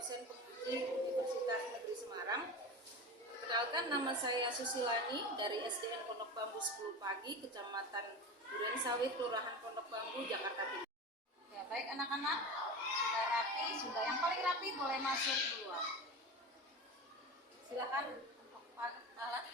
dosen penguji Universitas Negeri Semarang. Perkenalkan, nama saya Susilani dari SDN Pondok Bambu 10 Pagi, Kecamatan Durensawit, Kelurahan Pondok Bambu, Jakarta Timur. Ya, baik anak-anak, sudah rapi, sudah yang paling rapi boleh masuk duluan. Silakan untuk alat.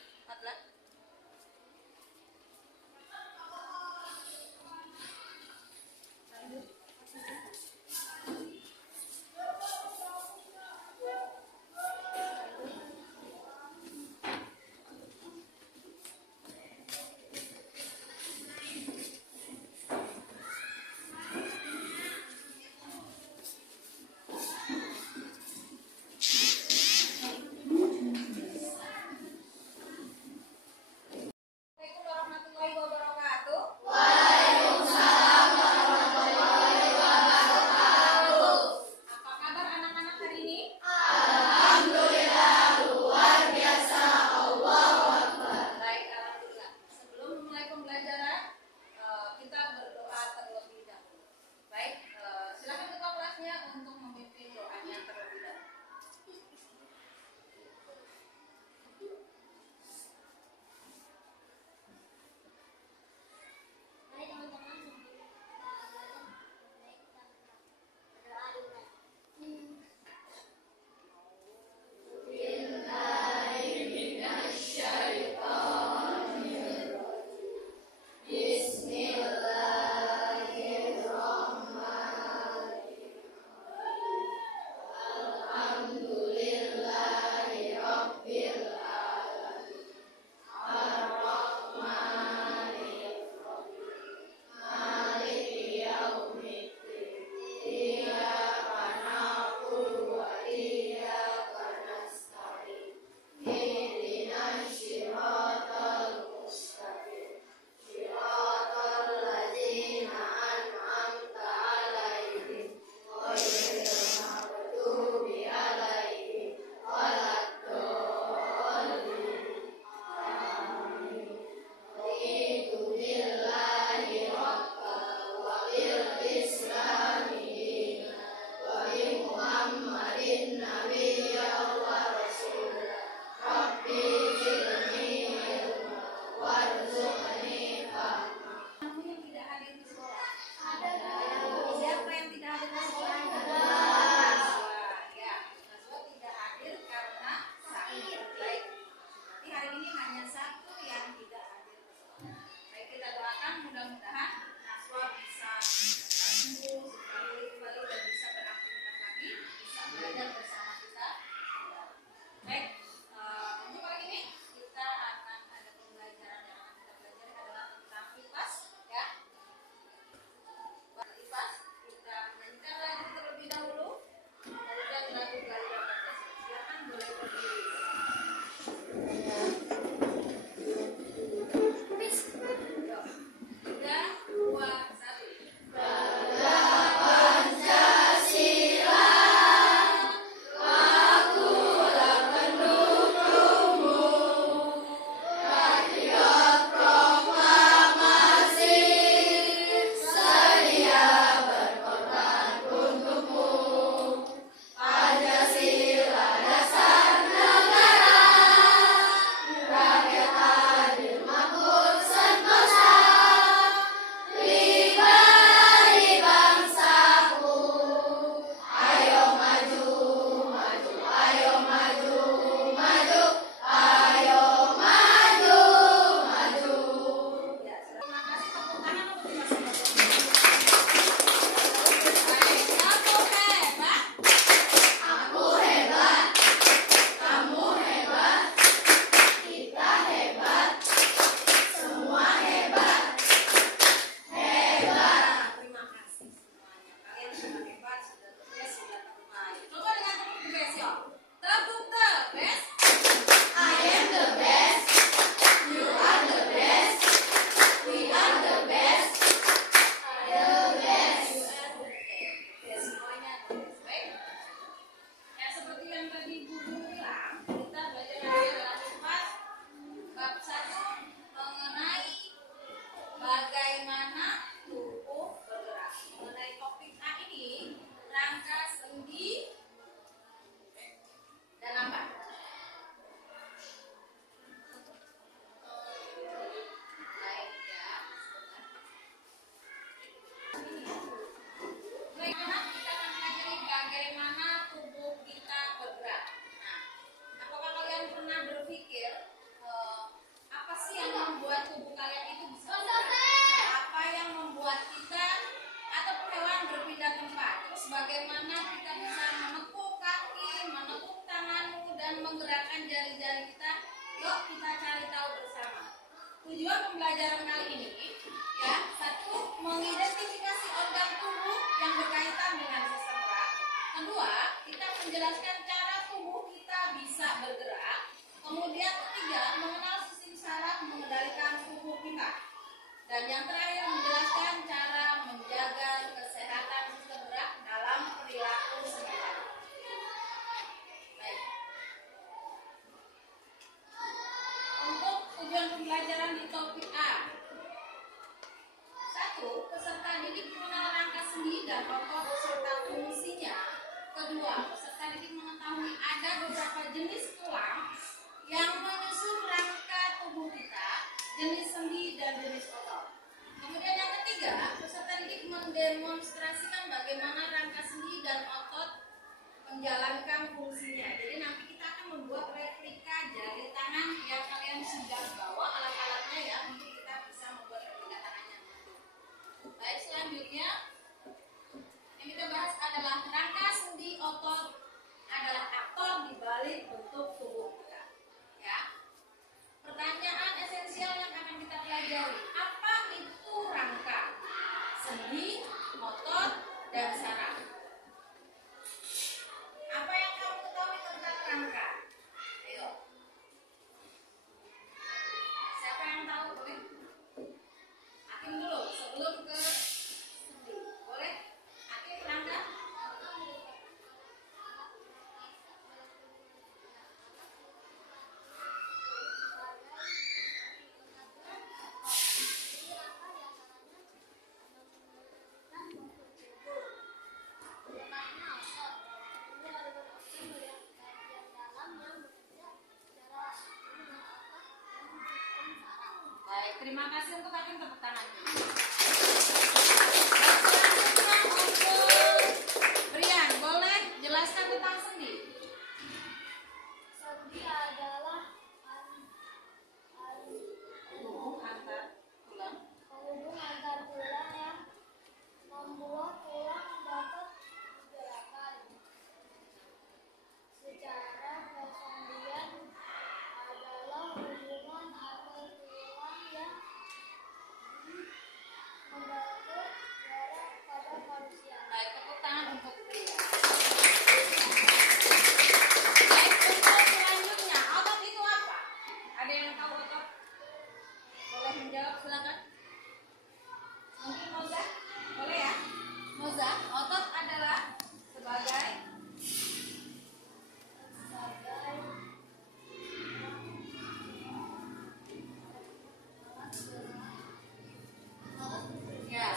kita menjelaskan cara tubuh kita bisa bergerak. Kemudian ketiga, mengenal sistem saraf mengendalikan tubuh kita. Dan yang terakhir, menjelaskan cara menjaga kesehatan sistem gerak dalam perilaku sehari-hari. Baik. Untuk tujuan pembelajaran di topik A. 1. Peserta didik mengenal rangka sendi dan otot serta fungsinya. Kedua, peserta didik mengetahui ada beberapa jenis tulang yang menyusun rangka tubuh kita, jenis sendi dan jenis otot. Kemudian yang ketiga, peserta didik mendemonstrasikan bagaimana rangka sendi dan otot menjalankan fungsinya. Jadi nanti kita akan membuat replika jari tangan yang kalian sudah bawa alat-alatnya ya, untuk kita bisa membuat replika tangannya. Baik, selanjutnya yang kita bahas adalah rangka sendi otot adalah aktor di balik bentuk tubuh kita. Ya. Pertanyaan esensial yang akan kita pelajari, apa itu rangka? Sendi, otot, dan saraf. Apa yang kamu ketahui tentang rangka? Ayo. Siapa yang tahu boleh? Hakim dulu sebelum ke sendi. Boleh? Hakim rangka? Baik, terima kasih untuk hakim, tepuk tangan. Selanjutnya untuk Brian, boleh jelaskan tentang sendi? Sendi adalah Hubung antar tulang. penghubung antar tulang yang membuat tulang dapat digerakkan. Secara kesendian adalah hubungan antar tulang yang membantu gerak pada manusia. Baik, tepuk tangan untuk Brian. Baik, untuk selanjutnya, otot itu apa? Ada yang tahu otot? Boleh menjawab, silakan. Mungkin Moza? Boleh ya? Moza, otot adalah sebagai ya.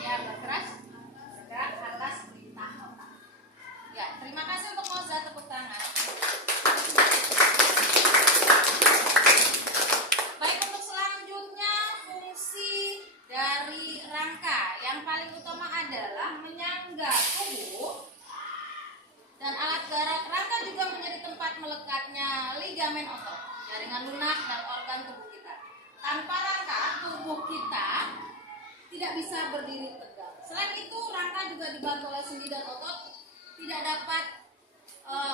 Ya, bergerak atas perintah otak. Ya, terima kasih untuk Moza, tepuk tangan. Baik, untuk selanjutnya fungsi dari rangka yang paling utama adalah menyangga tubuh, dan alat gerak rangka juga menjadi tempat melekatnya ligamen otot, jaringan lunak dan organ tubuh kita. Tanpa rangka, tubuh kita tidak bisa berdiri tegak. Selain itu, rangka juga dibantu oleh sendi dan otot.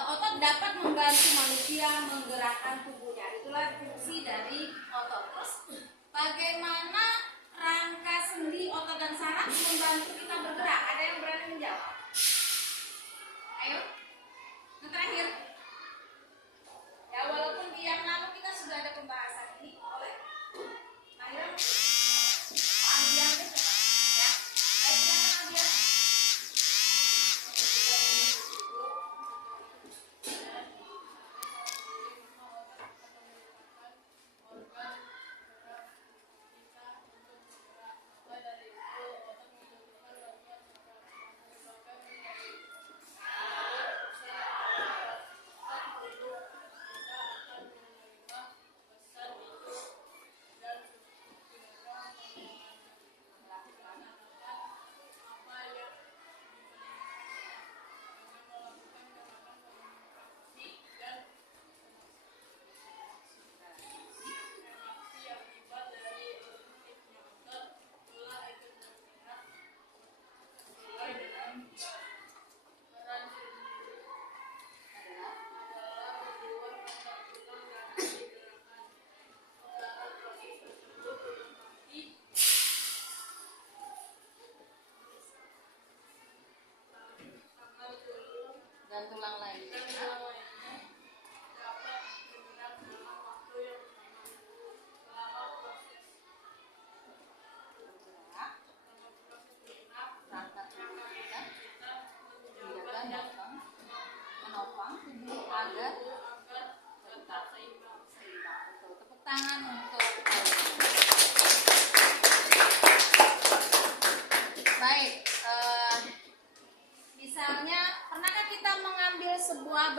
Otot dapat membantu manusia menggerakkan tubuhnya. Itulah fungsi dari otot. Terus, bagaimana rangka sendi, otot, dan saraf membantu kita bergerak? Ada yang berani menjawab? Ayo. Yang terakhir. Ya, walaupun di yang lalu kita sudah ada pembahasan ini oleh Mahira. Adian deh, ya. Baik, silakan Adian.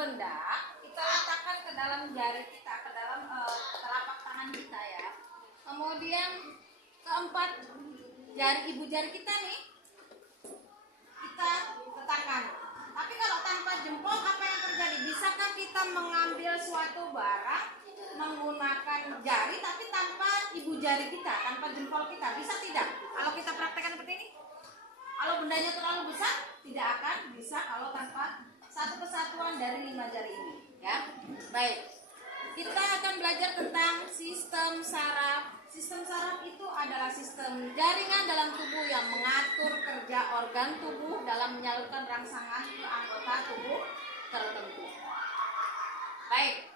rendah, kita letakkan ke dalam jari kita, ke dalam telapak tangan kita ya. Kemudian keempat ibu jari kita nih kita letakkan. Tapi kalau tanpa jempol apa yang terjadi? Bisakah kita mengambil suatu barang menggunakan jari tapi tanpa ibu jari kita, tanpa jempol kita? Bisa tidak? Kalau kita praktekkan seperti ini? Kalau bendanya terlalu besar, tidak akan bisa kalau tanpa satu kesatuan dari 5 jari ini, ya. Baik. Kita akan belajar tentang sistem saraf. Sistem saraf itu adalah sistem jaringan dalam tubuh yang mengatur kerja organ tubuh dalam menyalurkan rangsangan ke anggota tubuh tertentu. Baik.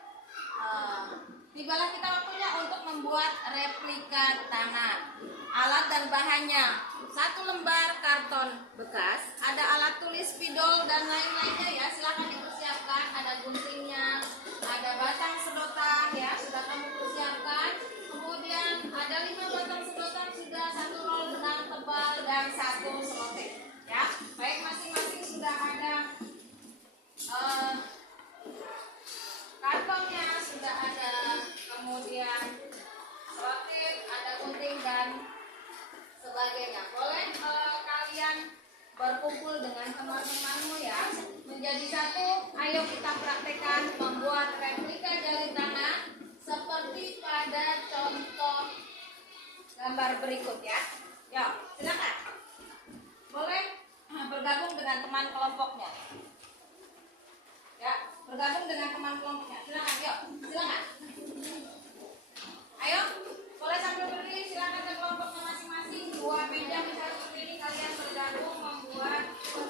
Tibalah kita waktunya untuk membuat replika tangan. Alat dan bahannya: 1 lembar karton bekas, ada alat tulis, spidol dan lain-lainnya ya. Silahkan dipersiapkan. Ada guntingnya, ada batang sedotan ya, sudah kamu persiapkan. Kemudian ada 5 batang sedotan sudah, 1 roll benang tebal dan 1 selotek ya. Baik, masing-masing sudah ada kartonnya, sudah ada, kemudian selotip, ada gunting dan sebagainya. Boleh kalian berkumpul dengan teman-temanmu ya, menjadi satu. Ayo kita praktekkan membuat replika jari tangan seperti pada contoh gambar berikut ya. Yuk, silakan. Boleh bergabung dengan teman kelompoknya. Ya, bergabung dengan teman kelompoknya. Silakan, yuk, silakan. Ayo, boleh sambil berdiri, silakan ke kelompoknya masing-masing. 2 meja misalnya seperti ini, kalian bergabung membuat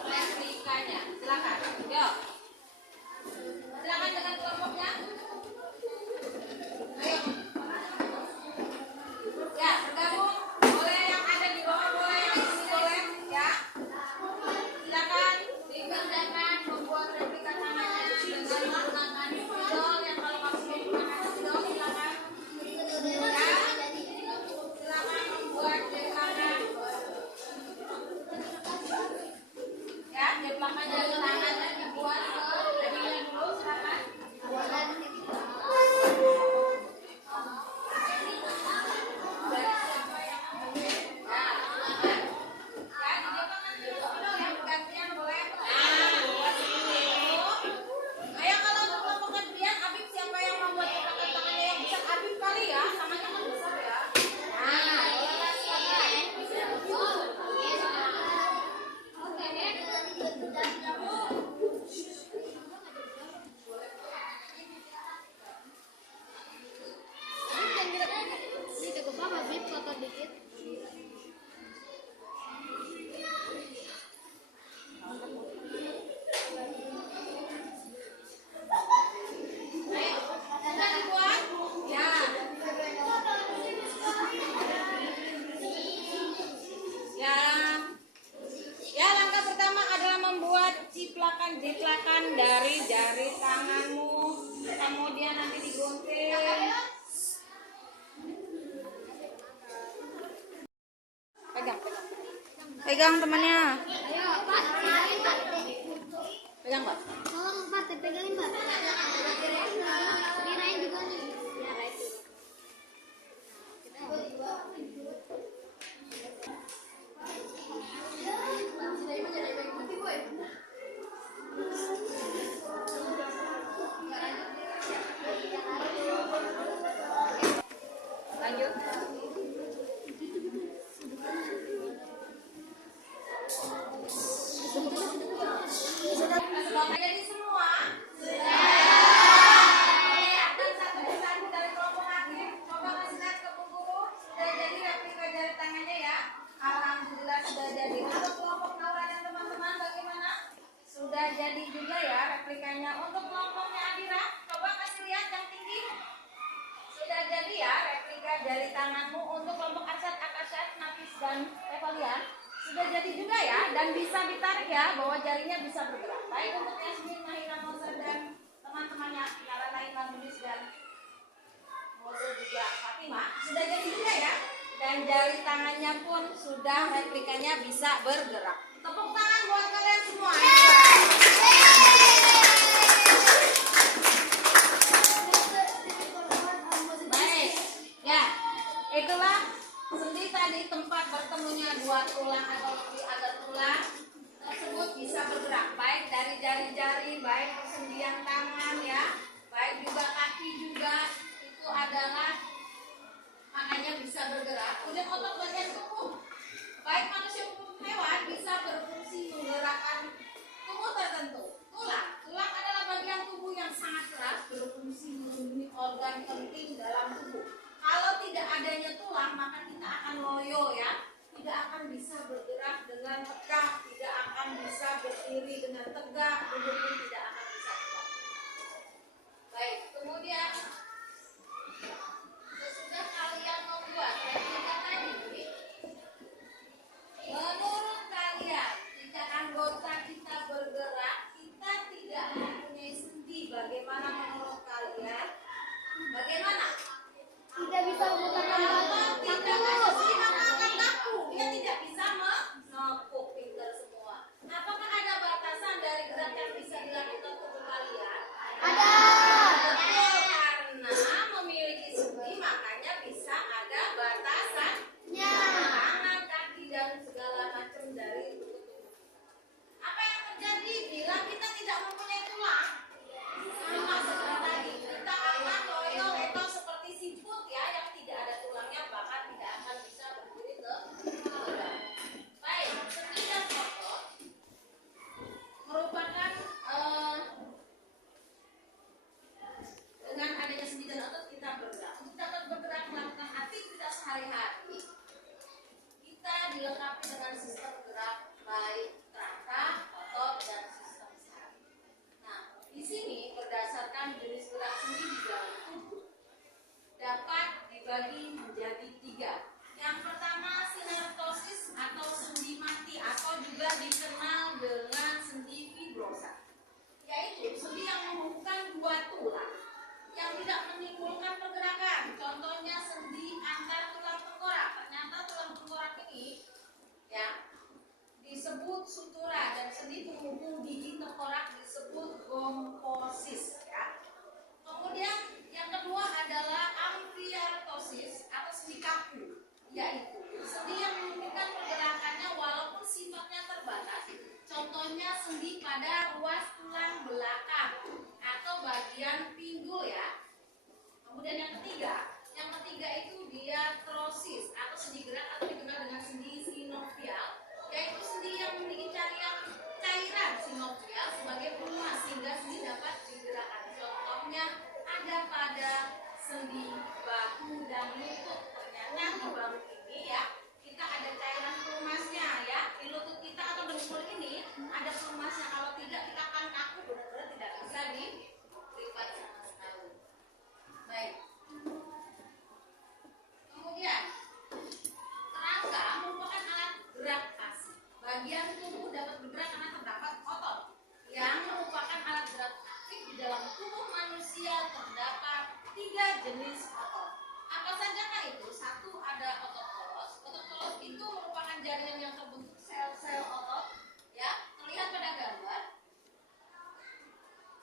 replikanya. Silakan, yuk. Silakan dengan kelompoknya. Ayo. Ya, bergabung. Boleh yang ada di bawah, boleh yang di sini, boleh ya. Silakan dikerjakan membuat replika tangannya dengan menggunakan spidol yang kalau kamu menggunakan spidol silakan. Ya, silakan membuat jari tangan. Ya, jeplakan jari tangannya dibuat ke ininya dulu, silakan. Jiplakan dari jari tanganmu, kemudian nanti digunting. Pegang temannya. Ayo, Pak. Pegang, Pak. Tolong, Pak, dipegangin, Pak. Kirain juga nih. Lanjut. Sudah jadi semua? Kelihatan satu persatu dari kelompok aktif. Coba kasih lihat ke Bu Guru. Sudah jadi replika jari tangannya ya. Alhamdulillah sudah jadi. Untuk kelompok Naura dan teman-teman bagaimana? Sudah jadi juga ya replikanya. Untuk kelompoknya Adira, coba kasih lihat yang tinggi. Sudah jadi ya replika jari tanganmu. Untuk kelompok Asyad, Akasyad, Nafis dan Evalian sudah jadi juga ya, dan bisa ditarik ya bahwa jarinya bisa bergerak. Baik untuk Yasmin, Mahira, Moser dan teman-temannya Kala Naim, Mamunis dan Moser juga Fatimah sudah jadi juga ya, dan jari tangannya pun sudah replikanya bisa bergerak. Tepuk tangan buat kalian semua. keadaan tubuh tertentu. Tulang adalah bagian tubuh yang sangat keras, berfungsi melindungi organ penting dalam tubuh. Kalau tidak adanya tulang, maka kita akan loyo ya, tidak akan bisa bergerak dengan tegak, tidak akan bisa berdiri dengan tegak, duduk pun tidak akan bisa tegak. Baik, kemudian sesudah kalian membuat replika tadi, menurut kalian, jika anggota kita bergerak, kita tidak mempunyai sendi. Bagaimana menurut kalian? Bagaimana? Tidak bisa memutarkan Tidak ada sendi maka akan kaku. Dia tidak bisa menekuk, pintar semua. Apakah ada batasan dari gerak yang bisa dilakukan tubuh kalian? Ada. Betul, karena memiliki sendi makanya bisa ada batasannya. Tangan, kaki dan segala macam dari tubuh. Apa yang terjadi bila kita tidak mempunyai tulang? Sama seperti tadi, kita akan loyo atau seperti siput ya, yang tidak ada tulangnya bahkan tidak akan bisa berdiri tegak. Baik, sendi dan otot merupakan dengan adanya sendi dan otot kita bergerak. Untuk dapat bergerak melakukan aktivitas sehari-hari, kita dilengkapi dengan sistem gerak baik kerangka, otot, dan sistem saraf. Nah, di sini berdasarkan jenis gerak sendi di dalam tubuh dapat dibagi menjadi 3. Yang pertama sinertosis atau sendi mati atau juga dikenal dengan sendi fibrosa, yaitu sendi yang menghubungkan 2 tulang yang tidak menimbulkan pergerakan. Contohnya sendi antar tulang tengkorak. Ternyata tulang tengkorak ini ya disebut sutura dan sendi penghubung gigi tengkorak disebut gomfosis ya. Kemudian yang kedua adalah amfiartosis atau sendi kaku, yaitu sendi yang memungkinkan pergerakannya walaupun sifatnya terbatas. Contohnya sendi pada ruas tulang belakang atau bagian pinggul ya. Kemudian yang ketiga itu diatrosis atau sendi gerak atau dikenal dengan sendi sinovial, yaitu sendi yang memiliki cairan sinovial sebagai pelumas sehingga sendi dapat digerakkan. Contohnya ada pada sendi bahu dan lutut. Ternyata di bahu ini ya kita ada cairan pelumasnya ya. Di lutut kita atau dengkul ini ada pelumasnya. Kalau tidak kita akan kaku, benar-benar tidak bisa dilipat sama sekali. Baik. Kemudian kerangka merupakan alat gerak pasif. Bagian tubuh dapat bergerak karena terdapat otot. Yang merupakan alat gerak aktif di dalam tubuh manusia terdapat 3 jenis otot. Apa sajakah itu? 1 ada otot polos. Otot polos itu merupakan jaringan yang terbentuk sel-sel otot. Ya, terlihat pada gambar.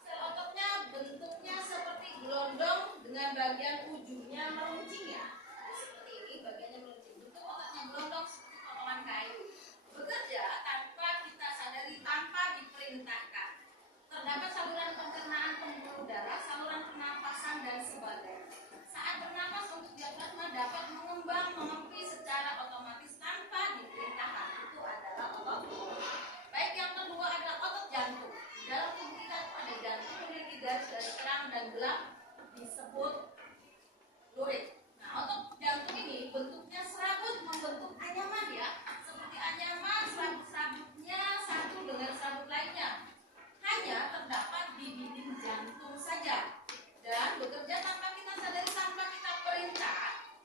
Sel ototnya bentuknya seperti gelondong dengan bagian ujungnya meruncing ya. Seperti ini bagiannya meruncing. Bentuk otaknya gelondong seperti potongan kayu. Bekerja tanpa kita sadari, tanpa diperintahkan. Terdapat saluran pencernaan pembuluh darah, saluran pernapasan dan sebagainya. Saat bernapas untuk diafragma dapat mengembang mengempi secara otomatis tanpa diperintahkan. Itu adalah otot. Baik, yang kedua adalah otot jantung. Di dalam tubuh kita itu ada jantung memiliki garis-garis terang dan gelap disebut lurid. Nah, otot jantung ini bentuknya serabut membentuk anyaman ya. Seperti anyaman, serabut-serabutnya satu dengan serabut lainnya. Hanya terdapat di dinding jantung saja. Dan bekerja tanpa kita sadari, tanpa kita perintah.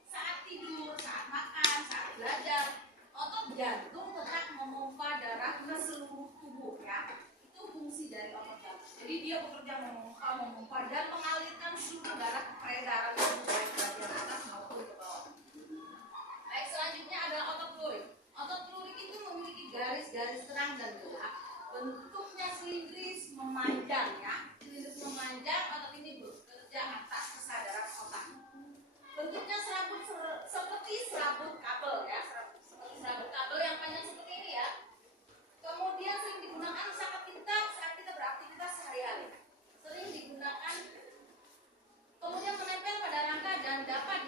Saat tidur, saat makan, saat belajar, otot jantung tetap memompa darah ke seluruh tubuh ya. Itu fungsi dari otot jantung. Jadi dia bekerja memompa dan mengalirkan seluruh darah peredaran tubuh baik bagian atas maupun ke bawah. Baik, selanjutnya adalah otot lurik. Otot lurik itu memiliki garis-garis terang dan gelap. Bentuknya silindris memanjang ya. Silindris memanjang, otot ini bekerja atas kesadaran otak. Bentuknya seperti serabut kabel ya, seperti serabut kabel yang panjang seperti ini ya. Kemudian sering digunakan saat kita beraktivitas sehari-hari. Sering digunakan, kemudian menempel pada rangka dan dapat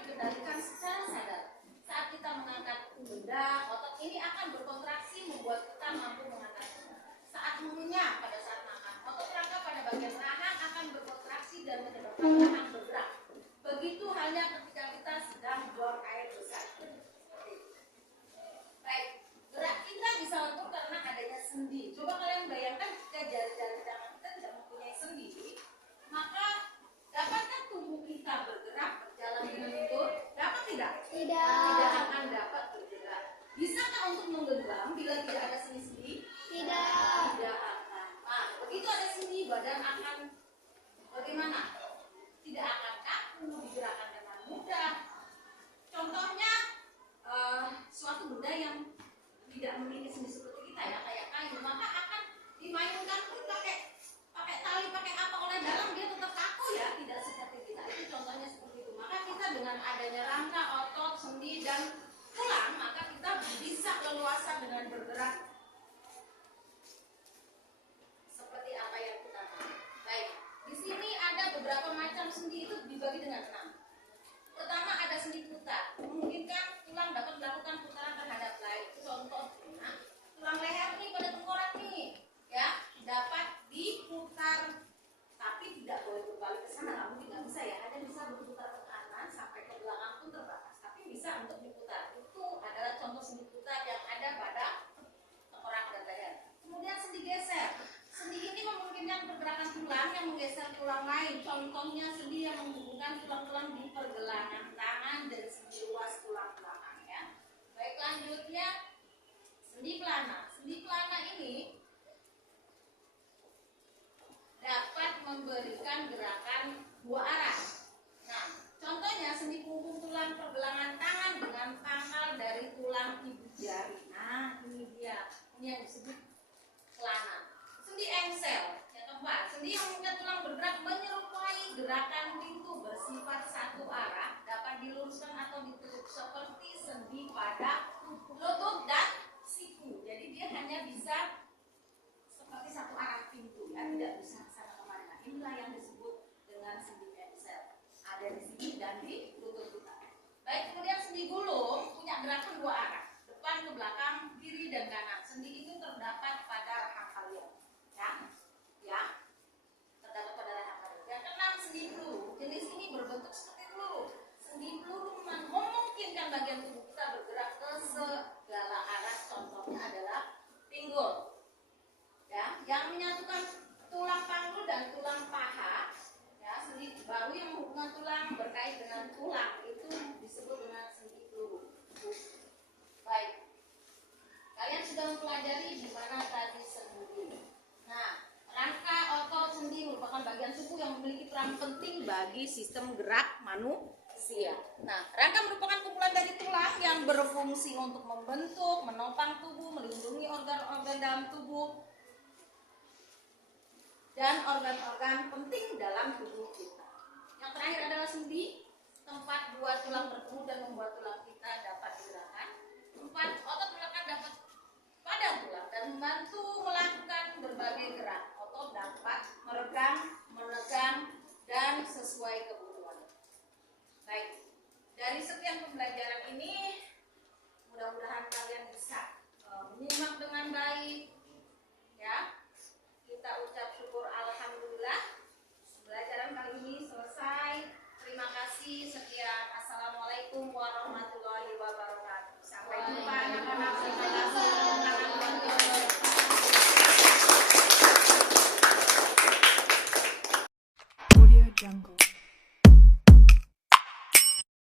yang disebut kelana. Sendi engsel, yang keempat, sendi yang mempunyai tulang bergerak menyerupai gerakan pintu bersifat satu arah, dapat diluruskan atau ditutup seperti sendi pada lutut dan siku. Jadi dia hanya bisa seperti satu arah pintu, ya, tidak bisa sana kemari. Nah, inilah yang disebut dengan sendi engsel. Ada di sini dan di lutut kita. Baik, kemudian sendi gulung punya gerakan dua arah, depan ke belakang, kiri dan kanan. Sendi itu terdapat pada rahang kalian, ya, terdapat pada rahang kalian. Yang keenam, sendi peluru. Jenis ini berbentuk seperti peluru. Sendi peluru memungkinkan bagian tubuh kita bergerak ke segala arah. Contohnya adalah pinggul, ya, yang menyatukan tulang panggul dan tulang paha. Ya, sendi bahu yang menghubungkan tulang berkait dengan tulang itu disebut dengan sendi peluru. Baik, kalian sudah mempelajari di mana tadi sendi. Nah, rangka otot sendi merupakan bagian tubuh yang memiliki peran penting bagi sistem gerak manusia. Nah, rangka merupakan kumpulan dari tulang yang berfungsi untuk membentuk, menopang tubuh, melindungi organ-organ dalam tubuh, dan organ-organ penting dalam tubuh kita. Yang terakhir adalah sendi, tempat dua tulang bertemu dan membuat tulang kita dapat digerakkan. 4. Otot melekat dapat pada tulang dan membantu